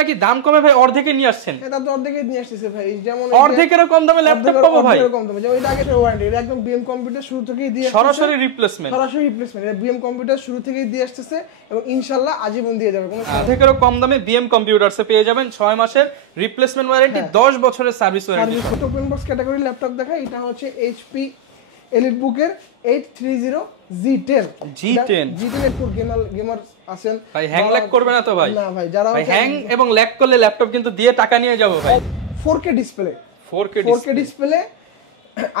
নাকি দাম কমে ভাই অর্ধেকে নিয়ে আসছেন। এটা তো অর্ধেকে নিয়ে আসছে ভাই, যেমন অর্ধেকেরও কম দামে ল্যাপটপ পাবো ভাই। অর্ধেকেরও কম দামে, যেমন এটা আগে ওয়ারেন্টি, এটা একদম বিএম কম্পিউটার শুরু থেকেই দিয়ে আসছে, সরাসরি রিপ্লেসমেন্ট। এটা বিএম কম্পিউটার শুরু থেকেই দিয়ে আসছে এবং ইনশাআল্লাহ আজীবন দিয়ে যাবে। অর্ধেকেরও কম দামে বিএম কম্পিউটারসে পেয়ে যাবেন 6 মাসের রিপ্লেসমেন্ট ওয়ারেন্টি, 10 বছরের সার্ভিস ওয়ারেন্টি। ছোট ওপেন বক্স ক্যাটাগরি ল্যাপটপ দেখাই, এটা হচ্ছে HP এলিটবুকের 830 G10 এর গেমার আছেন ভাই, হ্যাং ল্যাগ করবে না তো ভাই? না ভাই, যারা হ্যাং এবং ল্যাগ করলে ল্যাপটপ কিন্তু দিয়ে টাকা নিয়ে যাব ভাই। 4K display 4K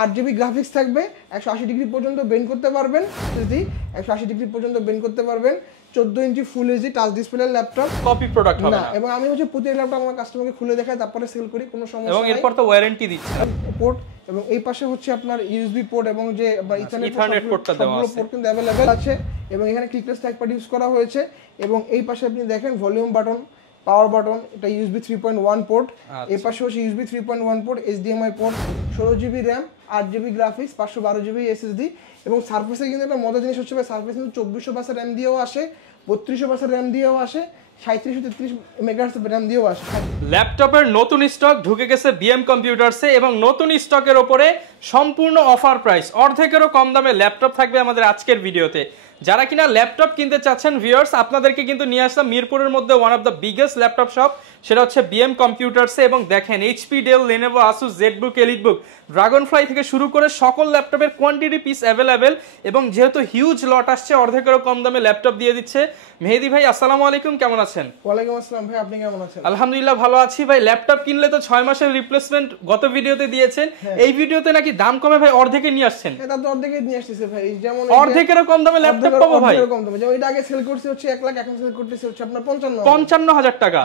8GB graphics থাকবে, 180 ডিগ্রি পর্যন্ত বেন্ড করতে পারবেন, যদি 180 ডিগ্রি পর্যন্ত বেন্ড করতে পারবেন, 14 inch full HD touch display laptop, copy product হবে না। এবং আমি হচ্ছে প্রতি ল্যাপটপ আমার কাস্টমারকে খুলে দেখাই, তারপরে সেল করি, কোনো সমস্যা নেই। এবং এরপর তো ওয়ারেন্টি দিচ্ছে পোর্ট, এবং এই পাশে হচ্ছে আপনার ইউএসবি পোর্ট এবং যে ইথারনেট পোর্টটা দেওয়া আছে, পোর্ট কিন্তু अवेलेबल আছে, এবং এখানে ক্লিকলেস ট্র্যাকপ্যাড ইউজ করা হয়েছে। এবং এই পাশে আপনি দেখেন ভলিউম বাটন, পাওয়ার বাটন, এটা ইউএসবি 3.1 পোর্ট, এই পাশে হচ্ছে USB 3.1 port, HDMI port, 16GB RAM, 8GB graphics, 512GB SSD. এবং সারফেসে কিন্তু একটা মজার জিনিস হচ্ছে সারফেস কিন্তু 2400 বাসের র্যাম দিয়েও আসে, 3200 বাসের র্যাম দিয়েও আসে, 3733 মেগাহার্টজ র্যাম দিয়েও আসে। ল্যাপটপের নতুন স্টক ঢুকে গেছে বিএম কম্পিউটারসে, এবং নতুন স্টকের উপরে সম্পূর্ণ অফার প্রাইস, অর্ধেকেরও কম দামে ল্যাপটপ থাকবে আমাদের আজকের ভিডিওতে। যারা কিনা ল্যাপটপ কিনতে চাচ্ছেন ভিউয়ার্স, আপনাদেরকে কিন্তু নিয়ে আসলাম মিরপুরের মধ্যে one of the biggest laptop shop, সেটা হচ্ছে বিএম কম্পিউটারসে। এবং দেখেন HP, Dell, Lenovo, Asus, ZBook, EliteBook, Dragonfly থেকে শুরু করে সকল ল্যাপটপের কোয়ান্টিটি পিস অ্যাভেলেবেল, এবং যেহেতু হিউজ লট আসছে অর্ধেকেরও কম দামে ল্যাপটপ দিয়ে দিচ্ছে। মেহেদি ভাই আসসালামু আলাইকুম, কেমন আছেন? ওয়ালাইকুম আসসালাম ভাই, আপনি কেমন আছেন? আলহামদুলিল্লাহ ভালো আছি ভাই। ল্যাপটপ কিনলে তো 6 মাসের রিপ্লেসমেন্ট গত ভিডিওতে দিয়েছেন, এই ভিডিওতে নাকি দাম কমে ভাই অর্ধেকে নিয়ে আসছেন। এটা তো অর্ধেকে নিয়ে আসছে ভাই, যেমন অর্ধেকেরও কম দামে ল্যাপটপ পাবো ভাই। যেমন এটা আগে সেল করছে হচ্ছে 1 লাখ, এখন সেল করতেছে হচ্ছে আপনার 55,000 টাকা।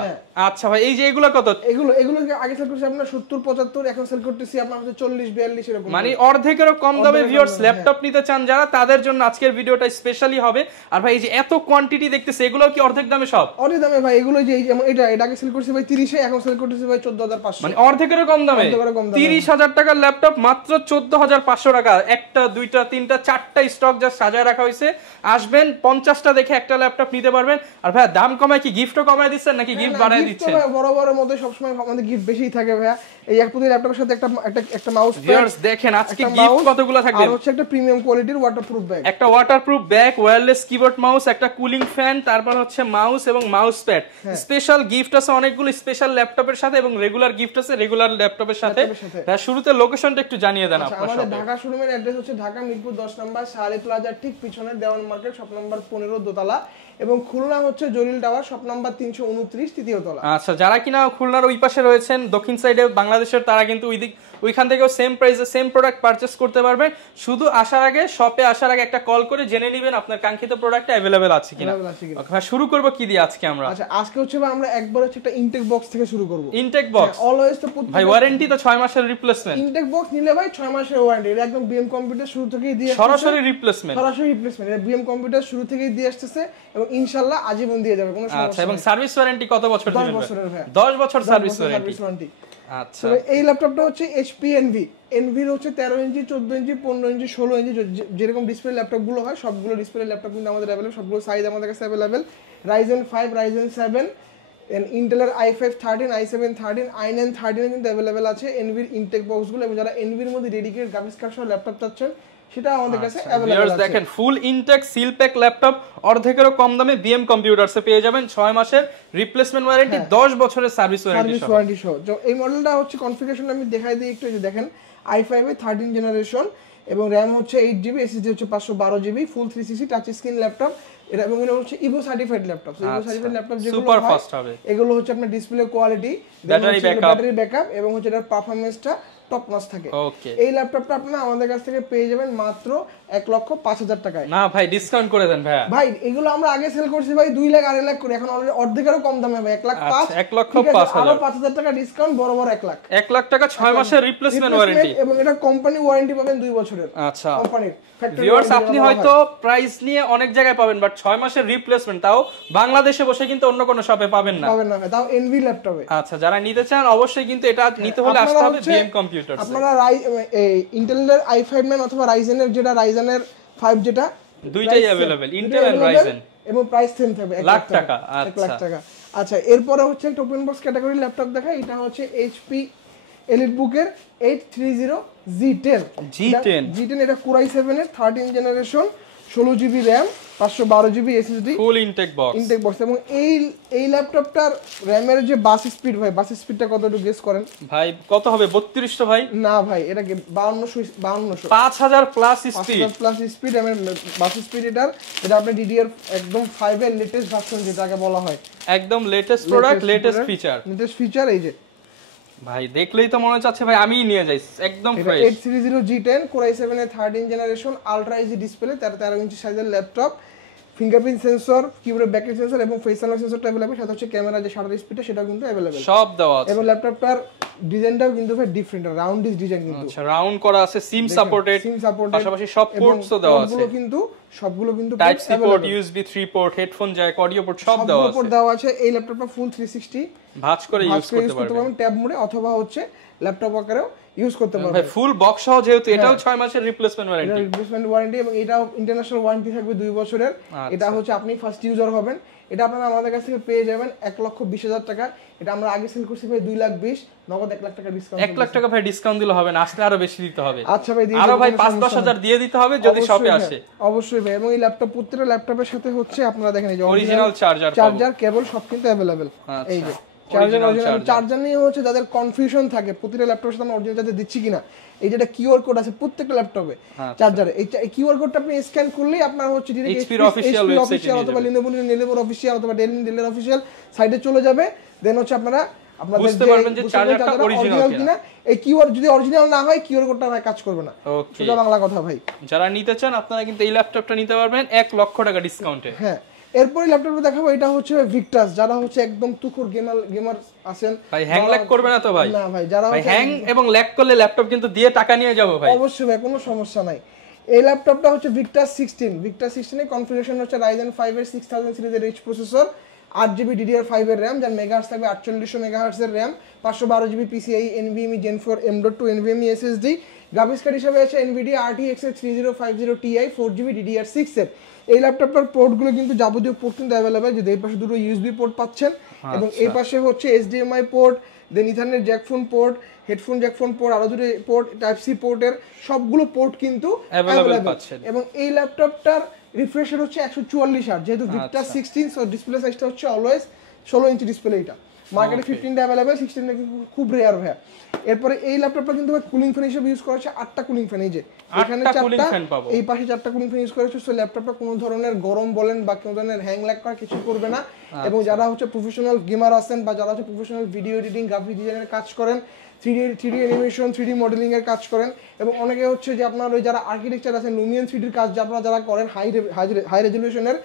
আচ্ছা ভাই, এই যে এগুলো কত? এগুলো আগে সেল করছে আপনার 70 75, এখন সেল করতেছি আপনার হচ্ছে 40 42 এরকম। মানে অর্ধেকেরও কম দামে ভিউয়ার্স ল্যাপটপ নিতে চান যারা, তাদের জন্য আজকের ভিডিওটা স্পেশালি হবে। আর ভাই এই যে এত কোয়ান্টিটি দেখতেছে, এগুলো কি অর্ধেক দামে সব? অর্ধেক দামে ভাই, এগুলো যে যেমন এটা আগে সেল করছে ভাই 30 এ, এখন সেল করতেছে ভাই 14500। মানে অর্ধেকেরও কম দামে 30,000 টাকার ল্যাপটপ মাত্র 14500 টাকা। একটা, দুইটা, তিনটা, চারটা স্টক যা সাজায় রাখা হয়েছে, আসবেন 50টা দেখে একটা ল্যাপটপ নিতে পারবেন। আর ভাই দাম কমায় কি গিফটও কমায় দিচ্ছেন নাকি গিফট বাড়ায় দিচ্ছেন? বরাবরের মধ্যে সবসময় আমাদের গিফট বেশিই থাকে ভাই। এই এক প্রতি ল্যাপটপের সাথে একটা মাউস প্যাড, ভিউয়ার্স দেখেন আজকে গিফট কতগুলো থাকবে। আর হচ্ছে একটা প্রিমিয়াম কোয়ালিটির ওয়াটারপ্রুফ ব্যাগ, একটা waterproof bag, wireless keyboard mouse, একটা কুলিং ফ্যান, তারপর হচ্ছে মাউস এবং মাউস প্যাড। স্পেশাল গিফট আছে অনেকগুলো স্পেশাল ল্যাপটপের সাথে, এবং রেগুলার গিফট আছে রেগুলার ল্যাপটপের সাথে। তার শুরুতে লোকেশনটা একটু জানিয়ে দেন আপনার। আমাদের ঢাকা শোরুমের অ্যাড্রেস হচ্ছে ঢাকা মিরপুর 10 নম্বর শাহালি প্লাজার ঠিক পিছনে দেওয়ান মার্কেট, শপ নাম্বার 15 দোতলা, এবং খুলনা হচ্ছে জলিল টাওয়ার, শপ নাম্বার 329 তৃতীয় তলা। আচ্ছা, যারা কিনা খুলনার ওই পাশে রয়েছেন দক্ষিণ সাইডে বাংলাদেশের, তারা কিন্তু ওইখান থেকেও সেম প্রাইসে সেম প্রোডাক্ট পারচেজ করতে পারবেন। শুধু আসার আগে, শপে আসার আগে একটা কল করে জেনে নেবেন আপনার কাঙ্ক্ষিত প্রোডাক্টটা अवेलेबल আছে কিনা। ওকে, শুরু করব কি দিয়ে আজকে আমরা? আচ্ছা, আজকে হচ্ছে আমরা একবার হচ্ছে একটা ইনটেক বক্স থেকে শুরু করব। ইনটেক বক্স অলওয়েজ তো ভাই ওয়ারেন্টি তো 6 মাসের রিপ্লেসমেন্ট। ইনটেক বক্স নিলে ভাই 6 মাসের ওয়ারেন্টি, এটা একদম বিএম কম্পিউটার শুরু থেকেই দিয়ে আসছে, সরাসরি রিপ্লেসমেন্ট। এটা বিএম কম্পিউটার শুরু থেকেই দিয়ে আসছে, এবং ইনশাআল্লাহ আজীবন দিয়ে যাবে, কোনো সমস্যা নেই। আচ্ছা, এবং সার্ভিস ওয়ারেন্টি কত বছর দিবেন? 10 বছরের ভাই, 10 বছর সার্ভিস ওয়ারেন্টি। আচ্ছা, এই ল্যাপটপটা হচ্ছে HP এনভি এর হচ্ছে 13 ইঞ্চি, 14 ইঞ্চি, 15 ইঞ্চি, 16 ইঞ্চি, যেরকম ডিসপ্লে ল্যাপটপ গুলো হয় সবগুলো ডিসপ্লে ল্যাপটপ কিন্তু আমাদের अवेलेबल, সবগুলো সাইজ আমাদের কাছে अवेलेबल। Ryzen 5, Ryzen 7, ইন্টেলের i5 13, i7 13, i9 13 কিন্তু अवेलेबल আছে এনভির ইনটেক বক্স গুলো। এবং যারা এনভির মধ্যে ডেডিকেটেড গ্রাফিক্স কার্ড সহ ল্যাপটপ চাচ্ছেন, সেটা আমাদের কাছে अवेलेबल আছে। দেখেন ফুল ইনটেক সিল প্যাক ল্যাপটপ অর্ধেকেরও কম দামে বিএম কম্পিউটারসে পেয়ে যাবেন 6 মাসের রিপ্লেসমেন্ট ওয়ারেন্টি, 10 বছরের সার্ভিস ওয়ারেন্টি সহ। এই মডেলটা হচ্ছে কনফিগারেশন আমি দেখাই দিই একটু, যে দেখেন i5 এর 13 জেনারেশন, এবং র‍্যাম হচ্ছে 8GB, এসএসডি হচ্ছে 512GB, ফুল 360 টাচ স্ক্রিন ল্যাপটপ এটা, এবং এটা হচ্ছে Ivo certified laptop. Ivo certified laptop যেগুলো সুপার ফাস্ট হবে, এগুলো হচ্ছে আপনার ডিসপ্লে কোয়ালিটি, ব্যাটারি ব্যাকআপ, এবং হচ্ছে এটার পারফরম্যান্সটা টপ নচ থাকে। এই ল্যাপটপটা আপনারা আমাদের কাছ থেকে পেয়ে যাবেন মাত্র 1,05,000 টাকায়। না ভাই, ডিসকাউন্ট করে দেন ভাই। ভাই এগুলো আমরা আগে সেল করছি ভাই 2 লাখ 2.5 লাখ করে, এখন অলরেডি অর্ধেকেরও কম দামে ভাই 1,05,000। 1,05,000 আরো 5,000 টাকা ডিসকাউন্ট, বরাবর 1 লাখ। 1 লাখ টাকা 6 মাসের রিপ্লেসমেন্ট ওয়ারেন্টি, এবং এটা কোম্পানি ওয়ারেন্টি পাবেন 2 বছরের। আচ্ছা কোম্পানির ভিউয়ার্স, আপনি হয়তো প্রাইস নিয়ে অনেক জায়গায় পাবেন, বাট 6 মাসের রিপ্লেসমেন্ট তাও বাংলাদেশে বসে কিন্তু অন্য কোনো শপে পাবেন না, তাও এনভি ল্যাপটপে। আচ্া, যারা নিতে চান অবশ্যই কিন্তু এটা নিতে হলে আসতে হবে বিএম কম্পিউটারস। আপনারা ইন্টেলের i5 ম্যান অথবা রাইজেনের যেটা রাইজেনের 5 যেটা দুইটাই अवेलेबल, ইন্টেল এন্ড রাইজেন, এবং প্রাইস সেম থাকবে 1 লাখ টাকা। 1 লাখ টাকা। আচ্ছা, এরপরে হচ্ছে একটা ওপেন বক্স ক্যাটাগরি ল্যাপটপ দেখাই। এটা হচ্ছে এইচপি এলিটবুকের 830 G10। এটা Core i7 এর 13 generation, 16GB RAM, 512GB SSD, ফুল ইনটেক বক্স। এবং এই ল্যাপটপটার র‍্যামের যে বাস স্পিড ভাই, বাস স্পিডটা কতটুকু গেস করেন ভাই? কত হবে? 3200 ভাই? না ভাই, এটা কি 5200 5000 প্লাস স্পিড, 5000 প্লাস স্পিড এর বাস স্পিড এটার। এটা আপনি DDR একদম 5 এর লেটেস্ট ভার্সন যেটাকে বলা হয়, একদম লেটেস্ট প্রোডাক্ট, লেটেস্ট ফিচার। এই যে ভাই দেখলেই তো মনে হচ্ছে ভাই আমিই নিয়ে যাই, একদম ফ্রেশ। 830 G10 Core i7 এর 13 জেনারেশন, আলট্রা এইচডি ডিসপ্লে, 13 ইঞ্চি সাইজের ল্যাপটপ, ফিঙ্গারপ্রিন্ট সেন্সর, কিবোর্ডের ব্যাকেট সেন্সর এবং ফেস আনলক সেন্সরটা अवेलेबल, সাথে হচ্ছে ক্যামেরা যে শাটার স্পিডটা সেটাও কিন্তু अवेलेबल, সব দেওয়া আছে। এবং ল্যাপটপটার ডিজাইনটাও কিন্তু ভাই ডিফারেন্ট, রাউন্ড ডিজাইন কিন্তু। আচ্ছা, রাউন্ড করা আছে, সিম সাপোর্টেড, পাশাপাশি সব পোর্টসও দেওয়া আছে। সবগুলো কিন্তু type C port, USB 3 port, headphone jack, audio port সব দেওয়া আছে। এই ল্যাপটপটা ফুল 360 ভাঁজ করে ইউজ করতে পারবেন, ট্যাব মোডে অথবা হচ্ছে ল্যাপটপ আকারেও ইউজ করতে পারবেন। ভাই ফুল বক্স সহ, যেহেতু এটাও 6 মাসের রিপ্লেসমেন্ট ওয়ারেন্টি, এবং এটাও ইন্টারন্যাশনাল ওয়ারেন্টি থাকবে 2 বছরের। এটা হচ্ছে আপনি ফার্স্ট ইউজার হবেন, এটা আপনারা আমাদের কাছ থেকে পেয়ে যাবেন 1,20,000 টাকা। এটা আমরা আগে সেল করছি ভাই 2,20,000, নগদ 1 লাখ টাকা ডিসকাউন্ট। 1 লাখ টাকা ভাই ডিসকাউন্ট দিলে হবে না, আসলে আরো বেশি দিতে হবে। আচ্ছা ভাই, আরো ভাই 5-10 হাজার দিয়ে দিতে হবে যদি শপে আসে। অবশ্যই ভাই, এবং এই ল্যাপটপ, প্রত্যেকটা ল্যাপটপের সাথে হচ্ছে আপনারা দেখেন এই যে অরিজিনাল চার্জার কেবল সব কিন্তু अवेलेबल। এই যে চার্জার নিয়ে হচ্ছে যাদের কনফিউশন থাকে প্রতিটা ল্যাপটপের সাথে আমরা অরিজিনাল চার্জার দিচ্ছি কিনা, এই যেটা কিউআর কোড আছে প্রত্যেকটা ল্যাপটপে চার্জারে, এই কিউআর কোডটা আপনি স্ক্যান করলেই আপনার হচ্ছে ডিরেক্ট এইচপি অফিশিয়াল ওয়েবসাইটে অথবা Lenovo অফিশিয়াল অথবা Dell অফিশিয়াল সাইটে চলে যাবে। দেন হচ্ছে আপনারা বুঝতে পারবেন যে চার্জারটা অরিজিনাল কিনা। এই কিউআর যদি অরিজিনাল না হয় কিউআর কোডটা ভাই কাজ করবে না। সোজা বাংলা কথা ভাই, যারা নিতে চান আপনারা কিন্তু এই ল্যাপটপটা নিতে পারবেন 1 লক্ষ টাকা ডিসকাউন্টে। হ্যাঁ, এরপরে ল্যাপটপটা দেখাবো, এটা হচ্ছে ভিক্টাস। যারা হচ্ছে একদম তুখুর গেমার আছেন ভাই, হ্যাং ল্যাগ করবে না তো ভাই? না ভাই, যারা হ্যাং এবং ল্যাগ করলে ল্যাপটপ কিন্তু দিয়ে টাকা নিয়ে যাবো ভাই। অবশ্যই ভাই, কোনো সমস্যা নাই। এই ল্যাপটপটা হচ্ছে ভিক্টাস 16 এর কনফিগারেশন হচ্ছে Ryzen 5 এর 6000 সিরিজের রিচ প্রসেসর, 8GB DDR5 এর RAM, যার মেগাহার্টজ থাকবে 4800 মেগাহার্টজ এর RAM, 512GB PCIe NVMe Gen 4 M.2 NVMe SSD, graphics card হিসেবে আছে NVIDIA RTX 3050 Ti 4GB DDR6 এর। এই ল্যাপটপটার পোর্টগুলো কিন্তু যাবতীয় পোর্ট কিন্তু अवेलेबल, যে এই পাশে দুটো ইউএসবি পোর্ট পাচ্ছেন এবং এই পাশে হচ্ছে HDMI port, then ethernet jack phone port, headphone jack phone port, আরো দুটো পোর্ট টাইপ সি পোর্টের সবগুলো পোর্ট কিন্তু अवेलेबल পাচ্ছেন। এবং এই ল্যাপটপটার রিফ্রেশ রেট হচ্ছে 144 Hz, যেহেতু ভিক্টাস 16, সো ডিসপ্লে সাইজটা হচ্ছে অলওয়েজ 16 ইঞ্চি ডিসপ্লে। এটা মার্কেটে 15টা अवेलेबल, 16টা খুব রেয়ার ভাই। এরপরে এই ল্যাপটপটা কিন্তু কুলিং ফ্যান হিসেবে ইউজ করা হচ্ছে 8টা কুলিং ফ্যান, এই যে এখানে 4টা, এই পাশে 4টা কুলিং ফ্যান ইউজ করা হচ্ছে। সো ল্যাপটপটা কোনো ধরনের গরম বলেন বা কোনো ধরনের হ্যাং ল্যাগ করা কিছু করবে না। এবং যারা হচ্ছে প্রফেশনাল গেমার আছেন বা যারা হচ্ছে প্রফেশনাল ভিডিও এডিটিং, গ্রাফিক ডিজাইনের কাজ করেন, 3D অ্যানিমেশন, 3D মডেলিং এর কাজ করেন, এবং অনেকে হচ্ছে যে আপনার ওই যারা আর্কিটেকচার আছেন, লুমিয়ান 3Dর কাজ আপনারা যারা করেন, হাই রেজলিউশনের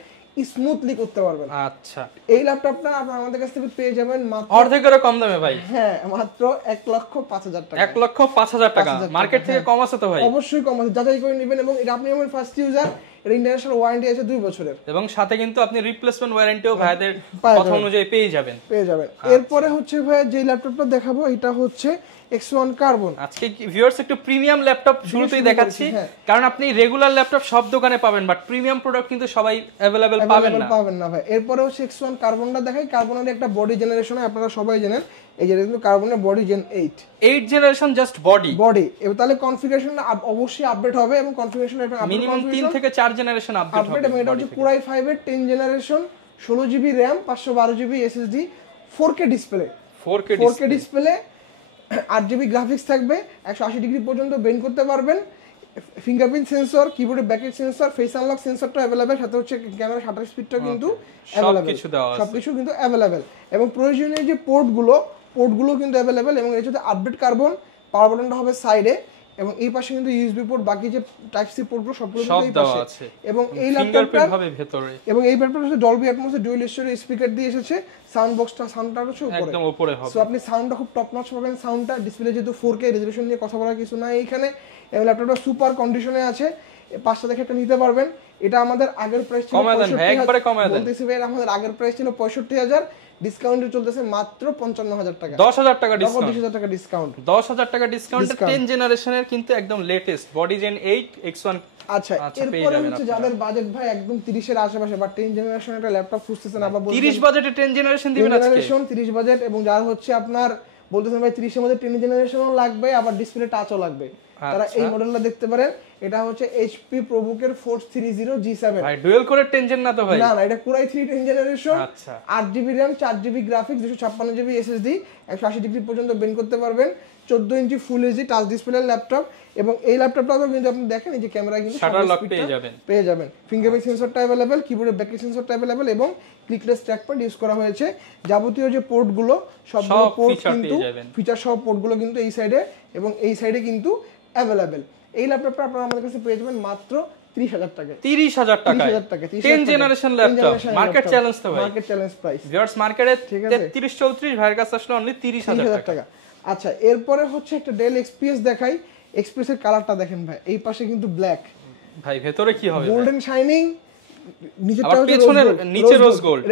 স্মুথলি করতে পারবেন। আচ্ছা, এই ল্যাপটপটা আপনারা আমাদের কাছ থেকে পেয়ে যাবেন মাত্র অর্ধেকেরও কম দামে ভাই। হ্যাঁ, মাত্র 1,05,000 টাকা। 1,05,000 টাকা মার্কেট থেকে কম আছে তো ভাই? অবশ্যই কম আছে, যাচাই করে নেবেন। এবং এটা আপনি আমার ফার্স্ট ইউজার, এর ইন্টারন্যাশনাল ওয়ারেন্টি আছে 2 বছরের, এবং সাথে কিন্তু আপনি রিপ্লেসমেন্ট ওয়ারেন্টিও ভাইদের কথা অনুযায়ী পেয়ে যাবেন। এরপরে হচ্ছে ভাই যে ল্যাপটপটা দেখাবো, এটা হচ্ছে X1 কার্বন। আজকে ভিউয়ার্স একটু প্রিমিয়াম ল্যাপটপ শুরুতেই দেখাচ্ছি, কারণ আপনি রেগুলার ল্যাপটপ সব দোকানে পাবেন, বাট প্রিমিয়াম প্রোডাক্ট কিন্তু সবাই अवेलेबल পাবেন না ভাই। এরপরে হচ্ছে X1 কার্বনটা দেখাই। কার্বনের একটা বডি জেনারেশনে আপনারা সবাই জানেন, এই যে কিন্তু কার্বনের body gen 8 generation, just body. এবার তাহলে কনফিগারেশনটা অবশ্যই আপডেট হবে, এবং কনফিগারেশন মিনিমাম 3 থেকে 4 জেনারেশন আপডেট হবে। এবং এটা হচ্ছে Core i5 এর 10 generation, 16GB RAM, 512GB SSD, 4K display, 8GB graphics থাকবে, 180 ডিগ্রি পর্যন্ত বেন্ড করতে পারবেন, ফিঙ্গারপ্রিন্ট সেন্সর, কিবোর্ডের ব্যাকেট সেন্সর, ফেস আনলক সেন্সরটা अवेलेबल, সাথে হচ্ছে ক্যামেরা শাটার স্পিডটা কিন্তু अवेलेबल, সবকিছু কিন্তু अवेलेबल। এবং প্রয়োজনীয় যে পোর্টগুলো কিন্তু अवेलेबल। এবং এর সাথে আপডেট কার্বন, পাওয়ার বাটনটা হবে সাইডে, এবং এই পাশে কিন্তু ইউএসবি পোর্ট, বাকি যে টাইপ সি পোর্টগুলো সবগুলো এই পাশে আছে। এবং এই ল্যাপটপটা হবে ভেতরে, এবং এই ল্যাপটপটা হচ্ছে Dolby atoms dual stereo speaker দিয়ে এসেছে। সাউন্ডটা হচ্ছে উপরে হবে, সো আপনি সাউন্ডটা খুব টপ নচ পাবেন। সাউন্ডটা ডিসপ্লে যেহেতু 4K রেজোলিউশন নিয়ে কথা বলার কিছু নাই এইখানে। এবং ল্যাপটপটা সুপার কন্ডিশনে আছে, 5টা দেখে একটা নিতে পারবেন। এটা আমাদের আগের প্রাইস ছিল 65,000, বলতেছি ভাই আমাদের আগের প্রাইস ছিল 65,000, ডিসকাউন্টে চলতেছে মাত্র 55000 টাকা। 10000 টাকা ডিসকাউন্ট, 20000 টাকা ডিসকাউন্ট, 10000 টাকা ডিসকাউন্ট 10 জেনারেশনের কিন্তু একদম লেটেস্ট বডি জেন 8 X1। আচ্ছা এরপরে হচ্ছে যাদের বাজেট ভাই একদম 30 এর আশেপাশে বা 10 জেনারেশন একটা ল্যাপটপ খুঁজতেছেন, আবার 30 বাজেটে 10 জেনারেশন দিবেন আজকে, 30 বাজেট, এবং যার হচ্ছে আপনার বলতেছেন ভাই 30 এর মধ্যে 10 জেনারেশনও লাগবে আবার ডিসপ্লে টাচও লাগবে, তারা এই মডেলটা দেখতে পারেন। এটা হচ্ছে এইচপি প্রোবুকের 430 G7 ভাই ডুয়াল কোরের 10 জেন না তো ভাই? না না, এটা কোরাই 3 10 জেনারেশন। আচ্ছা 8GB RAM 4GB graphics 256GB SSD 180 degree পর্যন্ত বেন্ড করতে পারবেন, 14 inch full HD touch display laptop. এবং এই ল্যাপটপটাও কিন্তু আপনি দেখেন এই যে ক্যামেরা কিন্তু শাটার লক পেয়ে যাবেন, ফিঙ্গারপ্রিন্ট সেন্সরটা अवेलेबल, কিবোর্ডের ব্যাকলাইট সেন্সরটা अवेलेबल এবং ক্লিকলেস ট্র্যাকপ্যাড ইউজ করা হয়েছে। যাবতীয় যে পোর্টগুলো সবগুলো পোর্ট কিন্তু ফিচার সব পোর্টগুলো কিন্তু এই সাইডে এবং এই সাইডে কিন্তু अवेलेबल। এই ল্যাপটপটা আপনারা আমাদের কাছে পেয়ে যাবেন মাত্র 30000 টাকায়। 30000 টাকায় 10 জেনারেশন ল্যাপটপ, মার্কেট চ্যালেঞ্জ তো ভাই, মার্কেট চ্যালেঞ্জ প্রাইস। ভিউয়ার্স মার্কেটে 33 34 ভাইয়ের কাছে আসলে অনলি 30000 টাকা। আচ্ছা এরপরে হচ্ছে একটা ডেল এক্সপিএস দেখাই। এক্সপ্রেসের কালারটা দেখেন ভাই, এই পাশে কিন্তু ব্ল্যাক, ভাই ভেতরে কি হবে গোল্ডেন শাইনিং, নিচেরটা হচ্ছে নিচে রোজ গোল্ড।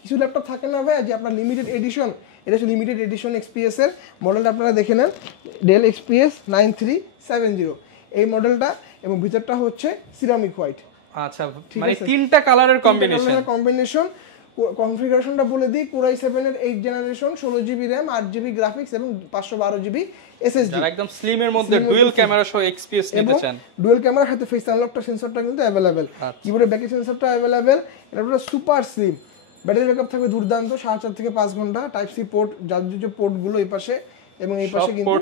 কিছু ল্যাপটপ থাকে না ভাই যে আপনার লিমিটেড এডিশন, এটা হচ্ছে লিমিটেড এডিশন এক্সপিএস এর মডেলটা, আপনারা দেখে নেন ডেল এক্সপিএস 9370 এই মডেলটা, এবং ভিতরটা হচ্ছে সিরামিক হোয়াইট। আচ্ছা মানে তিনটা কালারের কম্বিনেশন। কনফিগারেশনটা বলে দিই, কোরাই 7 এর 8 generation, 16GB RAM 8GB graphics এবং 512GB SSD। যারা একদম স্লিম এর মধ্যে ডুয়াল ক্যামেরা সহ এক্সপিএস নিতে চান, ডুয়াল ক্যামেরার সাথে ফেস আনলকটা সেন্সরটা কিন্তু अवेलेबल, কিবোর্ডের ব্যাকলাইট সেন্সরটা अवेलेबल। এটা পুরো সুপার স্লিম, ব্যাটারি ব্যাকআপ থাকবে দুর্দান্ত 4.5 থেকে 5 ঘন্টা, টাইপ সি পোর্ট, যার যে পোর্টগুলো এই পাশে এবং এই পাশে কিন্তু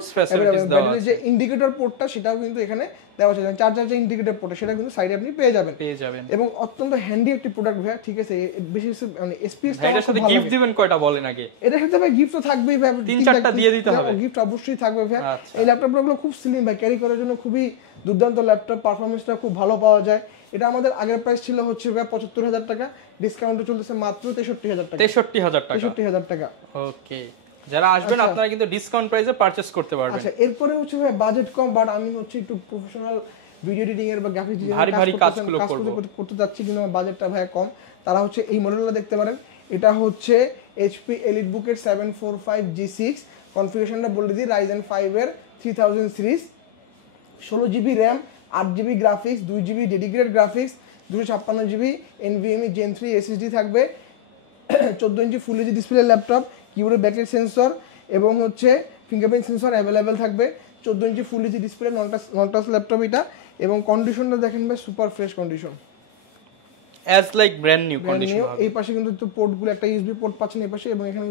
ব্যাটারির যে ইন্ডিকেটর পোর্টটা সেটাও কিন্তু এখানে দেওয়া আছে, চার্জার যে ইন্ডিকেটর পোর্ট সেটা কিন্তু সাইডে আপনি পেয়ে যাবেন। এবং অত্যন্ত হ্যান্ডি একটি প্রোডাক্ট ভাই, ঠিক আছে। বেশি মানে এসপিএস এর সাথে গিফট দিবেন কয়টা বলেন আগে? এটার সাথে ভাই গিফট তো থাকবেই ভাই, 3-4টা দিয়ে দিতে হবে, গিফট অবশ্যই থাকবে ভাই। এই ল্যাপটপগুলো খুব স্লিম ভাই, ক্যারি করার জন্য খুবই দুর্দান্ত ল্যাপটপ, পারফরম্যান্সটা খুব ভালো পাওয়া যায়। এটা আমাদের আগের প্রাইস ছিল হচ্ছে ভাই 75000 টাকা, ডিসকাউন্টে চলতেছে মাত্র 63000 টাকা। 63000 টাকা। ওকে, যারা আসবেন আপনারা কিন্তু ডিসকাউন্ট প্রাইসে পারচেজ করতে পারবেন। আচ্ছা এরপরে হচ্ছে ভাই বাজেট কম, বাট আমি হচ্ছে একটু প্রফেশনাল ভিডিও এডিটিং এর বা গ্রাফিক্স ডিজাইনের কাজগুলো করতে যাচ্ছি, কিন্তু আমার বাজেটটা ভাই কম, তারা হচ্ছে এই মডেলটা দেখতে পারেন। এটা হচ্ছে HP EliteBook এর 745G6, কনফিগারেশনটা বলে দিই Ryzen 5 এর 3000 series, 16GB RAM 8GB graphics 2GB dedicated graphics 256GB NVMe Gen 3 SSD থাকবে, 14 inch full HD display laptop, কিবোর্ডের ব্যাকলাইট সেন্সর এবং হচ্ছে ফিঙ্গারপ্রিন্ট সেন্সর अवेलेबल থাকবে, 14 inch full HD display non touch laptop এটা। এবং কন্ডিশনটা দেখেন ভাই super fresh condition, as like brand new condition হবে। এই পাশে কিন্তু পোর্টগুলো একটা ইউএসবি পোর্ট পাচ্ছেন এই পাশে, এবং এখানে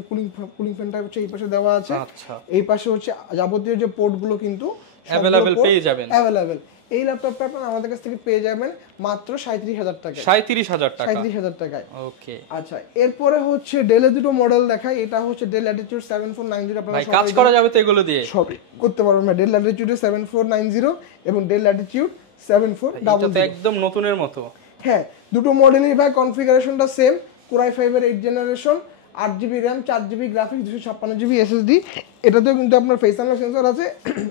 কুলিং ফ্যানটা হচ্ছে এই পাশে দেওয়া আছে। আচ্ছা এই পাশে হচ্ছে যাবতীয় যে পোর্টগুলো কিন্তু अवेलेबल পেয়ে যাবেন। এই ল্যাপটপটা আপনারা আমাদের কাছ থেকে পেয়ে যাবেন মাত্র 37000 টাকায়। 37000 টাকায়। ওকে, আচ্ছা এরপরে হচ্ছে ডেলের দুটো মডেল দেখাই। এটা হচ্ছে ডেল ল্যাটিটিউড 7490, আপনারা ভাই কাজ করা যাবে তো এগুলো দিয়ে? সব করতে পারবেন না। ডেল ল্যাটিটিউড 7490 এবং ডেল ল্যাটিটিউড 7400, এটা তো একদম নতুনের মতো। হ্যাঁ দুটো মডেলই ভাই কনফিগারেশনটা সেম, কোরাই 5 এর 8 generation, 8GB RAM 4GB graphics 256GB SSD। এটাতেও কিন্তু আপনার ফেস আনলক সেন্সর আছে,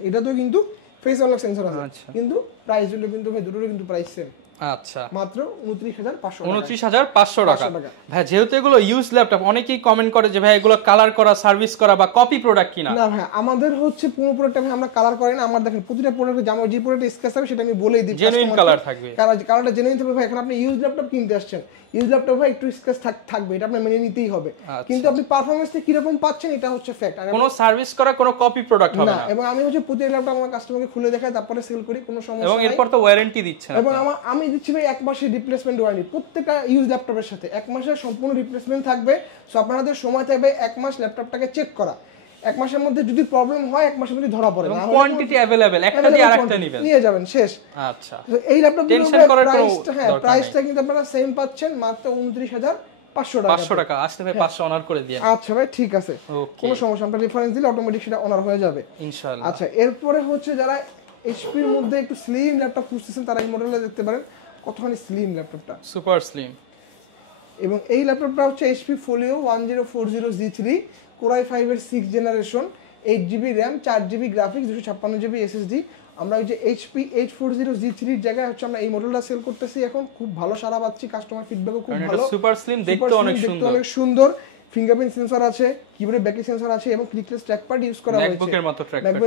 এটাতেও কিন্তু ফেস আনলক সেন্সর আছে, কিন্তু প্রাইস হলো কিন্তু ভাই দুটোরই কিন্তু প্রাইস সেম। আচ্ছা মাত্র 29500 টাকা। ভাই যেহেতু এগুলো ইউজ ল্যাপটপ, অনেকেই কমেন্ট করে যে ভাই এগুলো কালার করা, সার্ভিস করা বা কপি প্রোডাক্ট কিনা। না ভাই আমাদের হচ্ছে পুরো প্রোডাক্টটা ভাই আমরা কালার করি না, আমার দেখেন প্রতিটা প্রোডাক্টে যেমন যে প্রোডাক্টে স্কেচ হবে সেটা আমি বলেই দিই, জেনুইন কালার থাকবে, কালারটা জেনুইন থাকবে ভাই। এখন আপনি ইউজ ল্যাপটপ কিনতে আসছেন, ইউজ ল্যাপটপ ভাই একটু স্কেচ থাকবে, এটা আপনি মেনে নিতেই হবে, কিন্তু আপনি পারফরম্যান্সটা কি রকম পাচ্ছেন এটা হচ্ছে ফ্যাক্ট। আর কোনো সার্ভিস করা কোনো কপি প্রোডাক্ট হবে না। এবং আমি হচ্ছে প্রতিটা ল্যাপটপ আমার কাস্টমারকে খুলে দেখাই, তারপরে সেল করি, কোনো সমস্যা এবং এরপর তো ওয়ারেন্টি দিচ্ছেন, এবং আমি দিচ্ছি ভাই 1 মাসের রিপ্লেসমেন্ট ওয়ারেন্টি প্রত্যেকটা ইউজ ল্যাপটপের সাথে, 1 মাসের সম্পূর্ণ রিপ্লেসমেন্ট থাকবে। সো আপনাদের সময় থাকবে 1 মাস ল্যাপটপটাকে চেক করা, 1 মাসের মধ্যে যদি প্রবলেম হয় 1 মাসের মধ্যে ধরা পড়ে না, কোয়ান্টিটি अवेलेबल, একটা দিয়ে আরেকটা নেবেন, নিয়ে যাবেন শেষ। আচ্ছা তো এই টেনশন করার কোনো প্রাইসটা কিন্তু আপনারা সেম পাচ্ছেন মাত্র 29500 টাকা। 500 টাকা আসলে ভাই 500 অনার করে দিয়েন। আচ্ছা ভাই ঠিক আছে, কোনো সমস্যা, আমরা রেফারেন্স দিলে অটোমেটিক সেটা অনার হয়ে যাবে ইনশাআল্লাহ। আচ্ছা এরপরে হচ্ছে যারা এইচপি এর মধ্যে একটু স্লিম ল্যাপটপ খুঁজতেছেন তারা এই মডেলটা দেখতে পারেন, কতখানি স্লিম ল্যাপটপটা, সুপার স্লিম। এবং এই ল্যাপটপটা হচ্ছে HP Folio 1040G3, কোরাই 5 এর 6 generation, 8GB RAM 4GB graphics 256GB SSD। আমরা ওই যে HP 840G3 এর জায়গায় হচ্ছে আমরা এই মডেলটা সেল করতেছি এখন, খুব ভালো সাড়া পাচ্ছি, কাস্টমার ফিডব্যাকও খুব ভালো, সুপার স্লিম, দেখতে অনেক সুন্দর। ফিঙ্গারপ্রিন্ট সেন্সর আছে, কিবোর্ডে ব্যাটারি সেন্সর আছে এবং ক্লিকলেস ট্র্যাকপ্যাড ইউজ করা হয়েছে। ম্যাকবুকের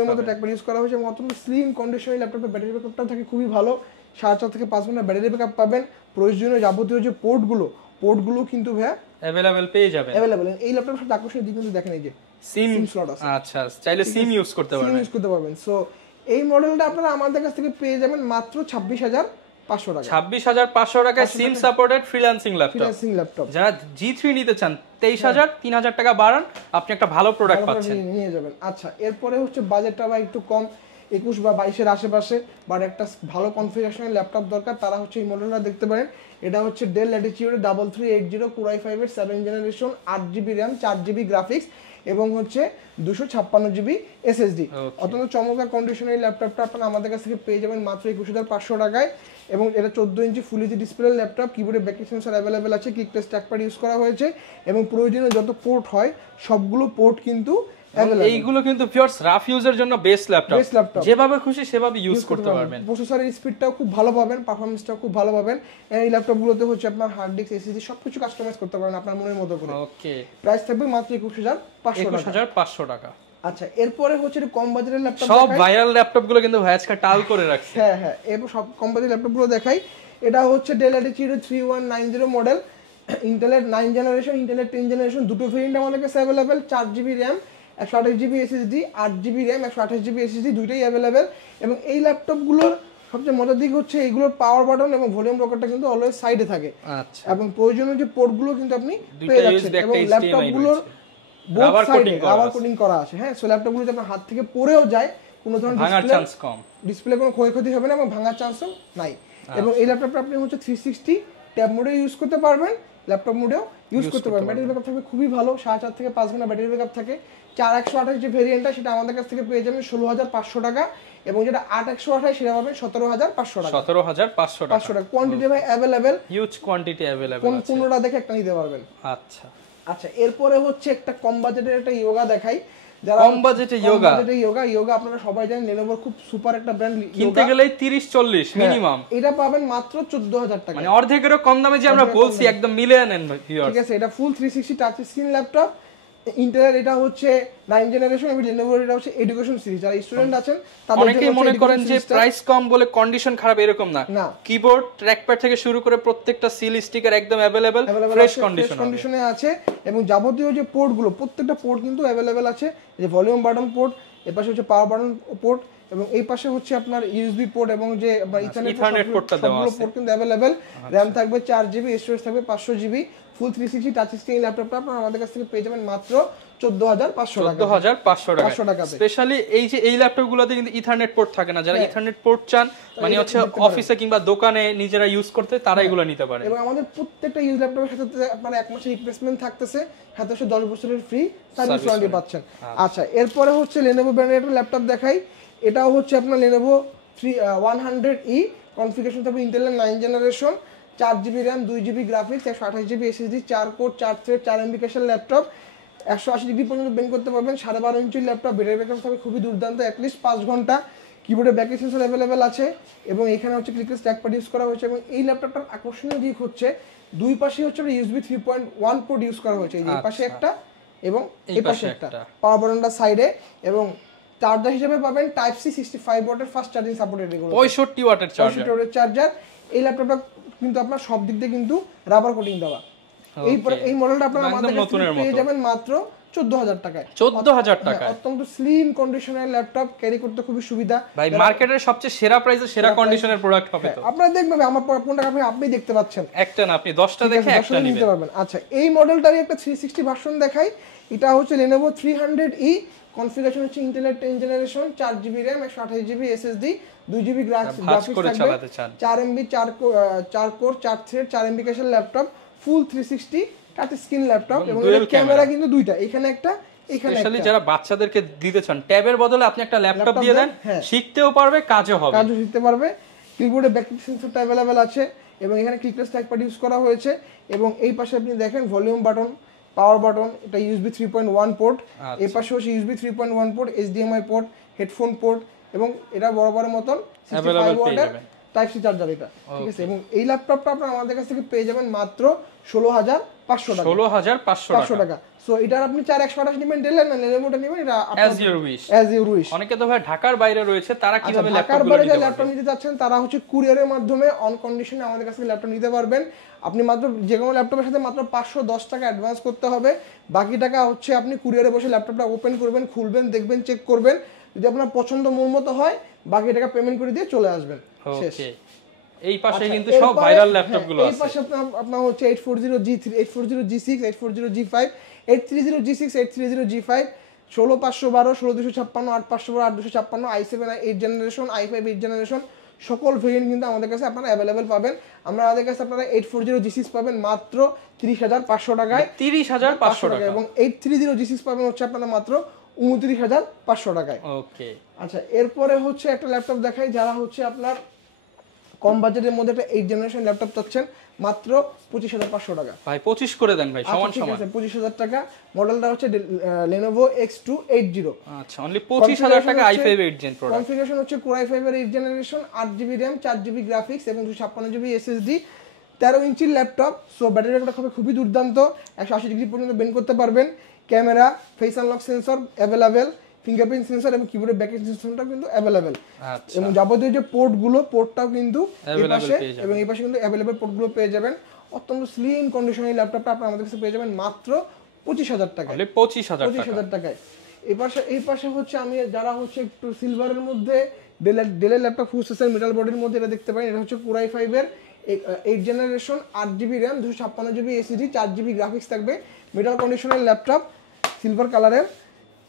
মতো ট্র্যাকপ্যাড ইউজ করা হয়েছে এবং অত্যন্ত স্লিম কন্ডিশনের ল্যাপটপের ব্যাটারি ব্যাকআপটা থাকে খুবই ভালো, 4.5 থেকে 5 ঘন্টা ব্যাটারি ব্যাকআপ পাবেন। প্রয়োজনীয় যাবতীয় যে পোর্টগুলো কিন্তু ভাইয়া अवेलेबल পেয়ে যাবেন। এই ল্যাপটপের সাথে আকর্ষণীয় দিক কিন্তু দেখেন এই যে সিম স্লট আছে। আচ্ছা, চাইলে সিম ইউজ করতে পারবেন। সো এই মডেলটা আপনারা আমাদের কাছ থেকে পেয়ে যাবেন মাত্র 26,500 টাকা। 26,500 টাকায় সিম সাপোর্টেড ফ্রিল্যান্সিং ল্যাপটপ। যারা G3 নিতে চান 23,000 3,000 টাকা বাড়ান, আপনি একটা ভালো প্রোডাক্ট পাচ্ছেন, নিয়ে যাবেন। আচ্ছা, এরপরে হচ্ছে বাজেটটা বা একটু কম, 21 বা 22 এর আশেপাশে, বাট একটা ভালো কনফিগারেশনের ল্যাপটপ দরকার, তারা হচ্ছে এই মডেলটা দেখতে পারেন। এটা হচ্ছে ডেল ল্যাটিটিউড 3380 Core i5 এর 7th generation, 8GB RAM, 4GB graphics এবং হচ্ছে 256GB SSD। অত্যন্ত চমৎকার কন্ডিশনের এই ল্যাপটপটা আপনারা আমাদের কাছ থেকে পেয়ে যাবেন মাত্র 21,500 টাকায়। এবং এটা 14 inch full HD display laptop, কিবোর্ডে ব্যাটারি সেন্সর অ্যাভেলেবেল আছে, ক্লিকলেস ট্র্যাকপ্যাড ইউজ করা হয়েছে এবং প্রয়োজনীয় যত পোর্ট হয় সবগুলো পোর্ট কিন্তু এইগুলো কিন্তু পিওর রাফ ইউজের জন্য বেস্ট ল্যাপটপ, যেভাবে খুশি সেভাবে ইউজ করতে পারবেন। প্রসেসরের স্পিডটাও খুব ভালো পাবেন, পারফরম্যান্সটাও খুব ভালো পাবেন। এই ল্যাপটপগুলোতে হচ্ছে আপনার হার্ড ডিস্ক, এসএসডি সবকিছু কাস্টমাইজ করতে পারবেন আপনার মনের মতো করে। ওকে, প্রাইস থাকবে মাত্র 21,500 টাকা। আচ্ছা, এরপরে হচ্ছে কম বাজেটের ল্যাপটপ, সব ভাইরাল ল্যাপটপগুলো কিন্তু ভাইয়াজকা টাল করে রাখছে। হ্যাঁ, এরপর সব কম বাজেটের ল্যাপটপগুলো দেখাই। এটা হচ্ছে ডেল ল্যাটিটিউড 3190 মডেল, ইন্টেলের 9 জেনারেশন, ইন্টেলের 10 জেনারেশন, দুটো ভেরিয়েন্ট আমাদের কাছে available. 4GB RAM, 128GB SSD, 8GB RAM, 128GB SSD দুইটাই অ্যাভেলেবেল। এবং এই ল্যাপটপগুলোর সবচেয়ে মজার দিক হচ্ছে এইগুলোর পাওয়ার বাটন এবং ভলিউম রকারটা কিন্তু অলওয়েজ সাইডে থাকে। আচ্ছা, এবং প্রয়োজনীয় যে পোর্টগুলো কিন্তু আপনি পেয়ে যাচ্ছেন এবং ল্যাপটপগুলোর বোথ সাইডে রাবার কোটিং করা আছে। হ্যাঁ, সো ল্যাপটপগুলো যদি আপনার হাত থেকে পড়েও যায় কোনো ধরনের ডিসপ্লে কোনো ক্ষয়ক্ষতি হবে না এবং ভাঙার চান্সও নাই। এবং এই ল্যাপটপটা আপনি হচ্ছে 360 ট্যাব মোডে ইউজ করতে পারবেন, ল্যাপটপ মোডেও ইউজ করতে পারবেন। ব্যাটারি ব্যাকআপ থাকবে খুবই ভালো, 4.5 থেকে 5 ঘন্টা ব্যাটারি ব্যাকআপ থাকে। 4128 যে ভেরিয়েন্টটা সেটা আমাদের কাছ থেকে পেয়ে যাবেন 16,500 টাকা এবং যেটা 8128 সেটা পাবেন 17,500 টাকা। 17,500 টাকা। কোয়ান্টিটি ভাই अवेलेबल, হিউজ কোয়ান্টিটি अवेलेबल কোন 15টা দেখে একটা নিতে পারবেন। আচ্ছা, এরপরে হচ্ছে একটা কম বাজেটের একটা ইয়োগা দেখাই। যারা কম বাজেটে ইয়োগা আপনারা সবাই জানেন, Lenovo খুব সুপার একটা ব্র্যান্ড, কিনতে গেলেই 30-40 মিনিমাম। এটা পাবেন মাত্র 14,000 টাকা, মানে অর্ধেকেরও কম দামে যে আমরা বলছি, একদম মিলিয়ে নেন ভিউয়ার্স। ঠিক আছে, এটা ফুল 360 টাচ স্ক্রিন ল্যাপটপ, ইন্টেলের এটা হচ্ছে 9 জেনারেশন এবং Lenovo এটা হচ্ছে এডুকেশন সিরিজ। যারা স্টুডেন্ট আছেন তাদের জন্য অনেকেই মনে করেন যে প্রাইস কম বলে কন্ডিশন খারাপ, এরকম না। কিবোর্ড, ট্র্যাকপ্যাড থেকে শুরু করে প্রত্যেকটা সিল স্টিকার একদম अवेलेबल, ফ্রেশ কন্ডিশনে আছে এবং যাবতীয় যে পোর্টগুলো প্রত্যেকটা পোর্ট কিন্তু अवेलेबल আছে। যে ভলিউম বাটন পোর্ট, এর পাশে হচ্ছে পাওয়ার বাটন পোর্ট এবং এই পাশে হচ্ছে আপনার ইউএসবি পোর্ট এবং যে ইথারনেট পোর্টটা দেওয়া আছে, পোর্ট কিন্তু अवेलेबल। র‍্যাম থাকবে 4GB, স্টোরেজ থাকবে 500GB। ফুল 360 টাচ স্ক্রিন ল্যাপটপটা আপনারা আমাদের কাছ থেকে পেয়ে যাবেন মাত্র 14,500 টাকা। স্পেশালি এই যে এই ল্যাপটপগুলোতে কিন্তু ইথারনেট পোর্ট থাকে না, যারা ইথারনেট পোর্ট চান মানে হচ্ছে অফিসে কিংবা দোকানে নিজেরা ইউজ করতে, তারা এগুলো নিতে পারে। এবং আমাদের প্রত্যেকটা ইউজ ল্যাপটপের সাথে আপনারা 1 মাসের রিপ্লেসমেন্ট থাকতেছে, সাথে 10 বছরের ফ্রি সার্ভিস ওয়ারেন্টি পাচ্ছেন। আচ্ছা, এরপরে হচ্ছে Lenovo ব্র্যান্ডের একটা ল্যাপটপ দেখাই। এটাও হচ্ছে আপনার Lenovo 100E, কনফিগারেশন থাকবে ইন্টেলের 9 generation, 4GB RAM, 2GB graphics, 128GB SSD, 4 core 4 thread, 4 MB ক্যাশের ল্যাপটপ, 180 ডিগ্রি পর্যন্ত বেন্ড করতে পারবেন, 12.5 ইঞ্চির ল্যাপটপ, ব্যাটারি ব্যাকআপ থাকবে খুবই দুর্দান্ত, অ্যাটলিস্ট 5 ঘন্টা। কিবোর্ডে ব্যাটারি সেন্সর अवेलेबल আছে এবং এখানে হচ্ছে ক্লিকলেস ট্র্যাকপ্যাড ইউজ করা হয়েছে। এবং এই ল্যাপটপটার আকর্ষণীয় দিক হচ্ছে দুই পাশে হচ্ছে USB 3.1 পোর্ট ইউজ করা হয়েছে, এই পাশে একটা এবং এই পাশে একটা, পাওয়ার বাটনটা সাইডে এবং চার্জার হিসেবে পাবেন টাইপ সি 65 ওয়াটের ফাস্ট চার্জিং সাপোর্টেড, 65 ওয়াটের চার্জার। এই ল্যাপটপটা কিন্তু আপনার সব দিক দিয়ে কিন্তু রাবার কোটিং দেওয়া। এই মডেলটা আপনারা আমাদের কাছে পেয়ে যাবেন মাত্র 14,000 টাকায়। 14,000 টাকা, অত্যন্ত স্লিম কন্ডিশনের ল্যাপটপ, ক্যারি করতে খুবই সুবিধা। ভাই মার্কেটের সবচেয়ে সেরা প্রাইসে সেরা কন্ডিশনের প্রোডাক্ট হবে তো। আপনারা দেখবেন আমার কোনটা আপনি দেখতে পাচ্ছেন, একটা না আপনি 10টা দেখে একটা নিতে পারবেন। আচ্ছা, এই মডেলটারই একটা 360 ভার্সন দেখাই। এটা হচ্ছে Lenovo 300E, কনফিগারেশন হচ্ছে ইন্টেলের 10 generation, 4GB RAM, 128GB SSD, 2GB graphics থাকবে, 4MB 4 কোর 4 থ্রেড, 4 MB ক্যাশের ল্যাপটপ, ফুল 360 টাচ স্ক্রিন ল্যাপটপ এবং ক্যামেরা কিন্তু দুইটা, এখানে একটা এখানে একটা। স্পেশালি যারা বাচ্চাদেরকে দিতে চান ট্যাবের বদলে আপনি একটা ল্যাপটপ দিয়ে দেন, শিখতেও পারবে, কাজও শিখতে পারবে। কিবোর্ডে ব্যাটারি সেন্সরটা अवेलेबल আছে এবং এখানে ক্লিকলেস ট্র্যাকপ্যাড ইউজ করা হয়েছে এবং এই পাশে আপনি দেখেন ভলিউম বাটন, পাওয়ার বাটন, এটা USB 3.1 পোর্ট, এই পাশে হচ্ছে USB 3.1 port, HDMI port, headphone port এবং এটা বরাবরের মতন 65 ওয়াটের টাইপ সি চার্জার এটা, ঠিক আছে। এবং এই ল্যাপটপটা আপনারা আমাদের কাছ থেকে পেয়ে যাবেন মাত্র 16,500 টাকা। 16,500 টাকা। সো এটার আপনি 4/128 নেবেন ডেল না লেনোভোটা নেবেন, এটা as your wish, as your wish. অনেকে তো ভাই ঢাকার বাইরে রয়েছে, তারা কিভাবে ঢাকার বাইরে যে ল্যাপটপ নিতে যাচ্ছেন তারা হচ্ছে কুরিয়ারের মাধ্যমে অন কন্ডিশনে আমাদের কাছ থেকে ল্যাপটপ নিতে পারবেন। আপনি মাত্র যে কোনো ল্যাপটপের সাথে মাত্র 510 টাকা অ্যাডভান্স করতে হবে, বাকি টাকা হচ্ছে আপনি কুরিয়ারে বসে ল্যাপটপটা ওপেন করবেন, খুলবেন, দেখবেন, চেক করবেন, যদি আপনার পছন্দ মতো হয় বাকি টাকা পেমেন্ট করে দিয়ে চলে আসবেন। শেষ। এই পাশে কিন্তু সব ভাইরাল ল্যাপটপ গুলো আছে। এই পাশে আপনার হচ্ছে 840G3, 840G6, 840G5, 830G6, 830G5, 16512, 16256, 8512, 8556, i7 8 generation, i5 8 generation, সকল ভেরিয়েন্ট কিন্তু আমাদের কাছে আপনারা অ্যাভেলেবেল পাবেন। আমাদের কাছে আপনারা 840G6 পাবেন মাত্র 30,500 টাকায়, 30,500 টাকা, এবং 830G6 পাবেন হচ্ছে আপনারা মাত্র 29,500 টাকায়। ওকে। আচ্ছা, এরপরে হচ্ছে একটা ল্যাপটপ দেখাই যারা হচ্ছে আপনার কম বাজেটের মধ্যে একটা 8 জেনারেশন ল্যাপটপ চাচ্ছেন মাত্র 25,500 টাকা। ভাই 25 করে দেন ভাই, সমান সমান। আচ্ছা 25,000 টাকা। মডেলটা হচ্ছে Lenovo X280। আচ্ছা, অনলি 25,000 টাকা i5 8 জেন প্রোডাক্ট। কনফিগারেশন হচ্ছে Core i5 এর 8 generation, 8GB RAM, 4GB graphics এবং 256GB SSD, 13 ইঞ্চির ল্যাপটপ। সো ব্যাটারি ব্যাকআপ খুবই দুর্দান্ত, 180 ডিগ্রি পর্যন্ত বেন্ড করতে পারবেন। Camera, face unlock sensor available, fingerprint sensor এবং কিবোর্ডের ব্যাকেট সেন্সরটা কিন্তু অ্যাভেলেবেল। আচ্ছা, এবং যাবতীয় যে পোর্টটাও কিন্তু এই পাশে এবং এই পাশে কিন্তু অ্যাভেলেবেল পোর্টগুলো পেয়ে যাবেন। অত্যন্ত স্লিম কন্ডিশনের ল্যাপটপটা আপনারা আমাদের কাছে পেয়ে যাবেন মাত্র 25,000 টাকা। 25,000 টাকায়। এই পাশে হচ্ছে আমি যারা হচ্ছে একটু সিলভারের মধ্যে ডেলের ল্যাপটপ খুঁজতেছেন মেটাল বডির মধ্যে, এটা দেখতে পারেন। এটা হচ্ছে Core i5 এর 8 generation, 8GB RAM, 256GB SSD, 4GB graphics থাকবে, মেটাল কন্ডিশনের ল্যাপটপ, সিলভার কালারের,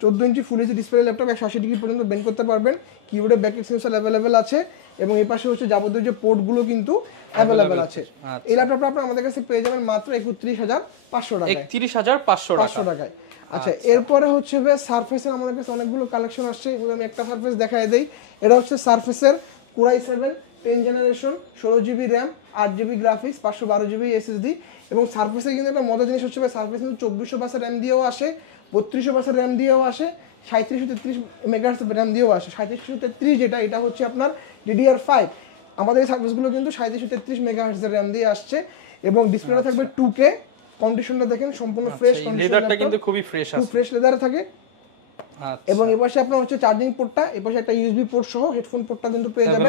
14 inch full HD display laptop, 180 degree পর্যন্ত বেন্ড করতে পারবেন। কিবোর্ডে ব্যাকেট সেন্সর অ্যাভেলেবেল আছে এবং এই পাশে হচ্ছে যাবতীয় যে পোর্টগুলো কিন্তু অ্যাভেলেবেল আছে। এই ল্যাপটপটা আপনারা আমাদের কাছে পেয়ে যাবেন মাত্র 31,500 টাকায়। 31,500 টাকায়। আচ্ছা, এরপরে হচ্ছে সারফেসের আমাদের কাছে অনেকগুলো কালেকশন আসছে। আমি একটা সারফেস দেখাই দেই। এটা হচ্ছে সারফেসের Core i7 10 generation, 16GB RAM, 8GB graphics, 512GB SSD। এবং সারফেসে কিন্তু একটা মজার জিনিস হচ্ছে সারফেস কিন্তু 2400 বাসের র্যাম দিয়েও আসে, 3200 বাসের র্যাম দিয়েও আসে, 3733 মেগাহার্টজ র্যাম দিয়েও আসে। 3733 যেটা, এটা হচ্ছে আপনার DDR5। আমাদের এই সার্ভিসগুলো কিন্তু 3733 মেগাহার্টজ র্যাম দিয়ে আসছে এবং ডিসপ্লেটা থাকবে 2K। কন্ডিশনটা দেখেন সম্পূর্ণ ফ্রেশ কন্ডিশন, লেদারটা কিন্তু খুবই ফ্রেশ আছে, খুব ফ্রেশ লেদারে থাকে। এবং এই পাশে আপনার হচ্ছে চার্জিং পোর্টটা, এই পাশে একটা ইউএসবি পোর্ট সহ হেডফোন পোর্টটা কিন্তু পেয়ে যাবেন।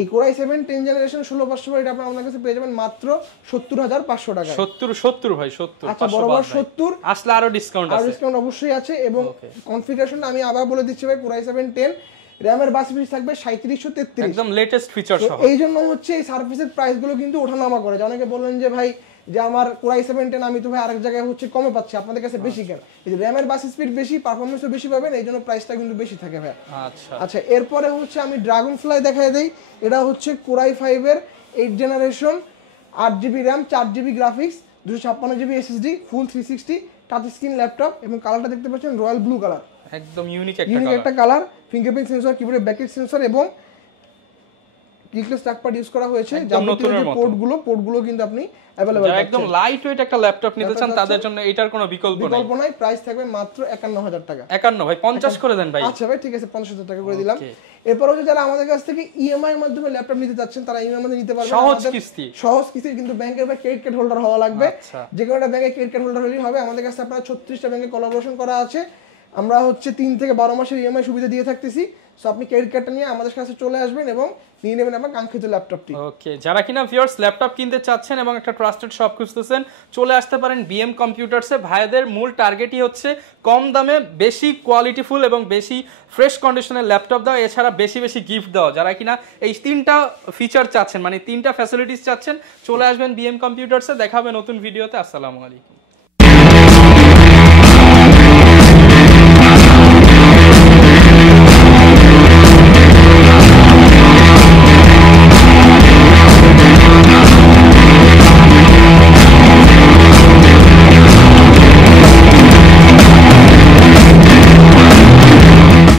এই Core i7 10 জেনারেশন 16/500 এটা আপনারা আমাদের কাছে পেয়ে যাবেন মাত্র 70,500 টাকা। 70 ভাই 70। আচ্ছা, বরাবর 70, আসলে আরো ডিসকাউন্ট আছে, ডিসকাউন্ট অবশ্যই আছে। এবং কনফিগারেশনটা আমি আবার বলে দিচ্ছি ভাই, Core i7 10 র‍্যামের বাস পিস থাকবে 3733, একদম লেটেস্ট ফিচার সহ। এই জন্য হচ্ছে এই সার্ভিসের প্রাইসগুলো কিন্তু ওঠানামা করে। অনেকে বলেন যে ভাই যে আমার Core i7 10 আমি তো ভাই আরেক জায়গায় হচ্ছে কমে পাচ্ছি, আপনাদের কাছে বেশি কেন? এই যে র‍্যামের বাস স্পিড বেশি, পারফরম্যান্সও বেশি পাবেন, এই জন্য প্রাইসটা কিন্তু বেশি থাকে ভাই। আচ্ছা, এরপরে হচ্ছে আমি ড্রাগন ফ্লাই দেখাই দেই। এটা হচ্ছে Core i5 এর 8 generation, 8GB RAM, 4GB graphics, 256GB SSD, ফুল 360 টাচ স্ক্রিন ল্যাপটপ এবং কালারটা দেখতে পাচ্ছেন রয়্যাল ব্লু কালার, একদম ইউনিক একটা কালার। ফিঙ্গারপ্রিন্ট সেন্সর, কিবোর্ডের ব্যাকেট সেন্সর এবং ক্লিকলেস ট্র্যাকপ্যাড ইউজ করা হয়েছে। যাবতীয় যে পোর্টগুলো কিন্তু আপনি अवेलेबल যারা একদম লাইট ওয়েট একটা ল্যাপটপ নিতে চান তাদের জন্য এটার কোনো বিকল্প নাই। প্রাইস থাকবে মাত্র 51,000 টাকা। 51 ভাই 50 করে দেন ভাই। আচ্ছা ভাই, ঠিক আছে, 50,000 টাকা করে দিলাম। এরপর হচ্ছে যারা আমাদের কাছ থেকে ইএমআই এর মাধ্যমে ল্যাপটপ নিতে চাচ্ছেন তারা ইএমআই এর মাধ্যমে নিতে পারবেন। সহজ কিস্তি, কিন্তু ব্যাংকের বা ক্রেডিট কার্ড হোল্ডার হওয়া লাগবে। যে কোনো একটা ব্যাংকে ক্রেডিট কার্ড হোল্ডার হলেই হবে। আমাদের কাছে আপনারা 36টা ব্যাংকে কোলাবোরেশন করা আছে। আমরা হচ্ছে 3 থেকে 12 মাসের ইএমআই সুবিধা দিয়ে থাকতেছি। সো আপনি ক্রেডিট কার্ডটা নিয়ে আমাদের কাছে চলে আসবেন এবং নিয়ে নেবেন আপনার কাঙ্ক্ষিত ল্যাপটপটি। ওকে, যারা কিনা ভিউয়ার্স ল্যাপটপ কিনতে চাচ্ছেন এবং একটা ট্রাস্টেড শপ খুঁজতেছেন, চলে আসতে পারেন বিএম কম্পিউটারসে। ভাইদের মূল টার্গেটই হচ্ছে কম দামে বেশি কোয়ালিটিফুল এবং বেশি ফ্রেশ কন্ডিশনের ল্যাপটপ দেওয়া, এছাড়া বেশি বেশি গিফট দেওয়া। যারা কিনা এই 3টা ফিচার চাচ্ছেন, মানে 3টা ফ্যাসিলিটিস চাচ্ছেন, চলে আসবেন বিএম কম্পিউটারসে। দেখা হবে নতুন ভিডিওতে। আসসালামু আলাইকুম।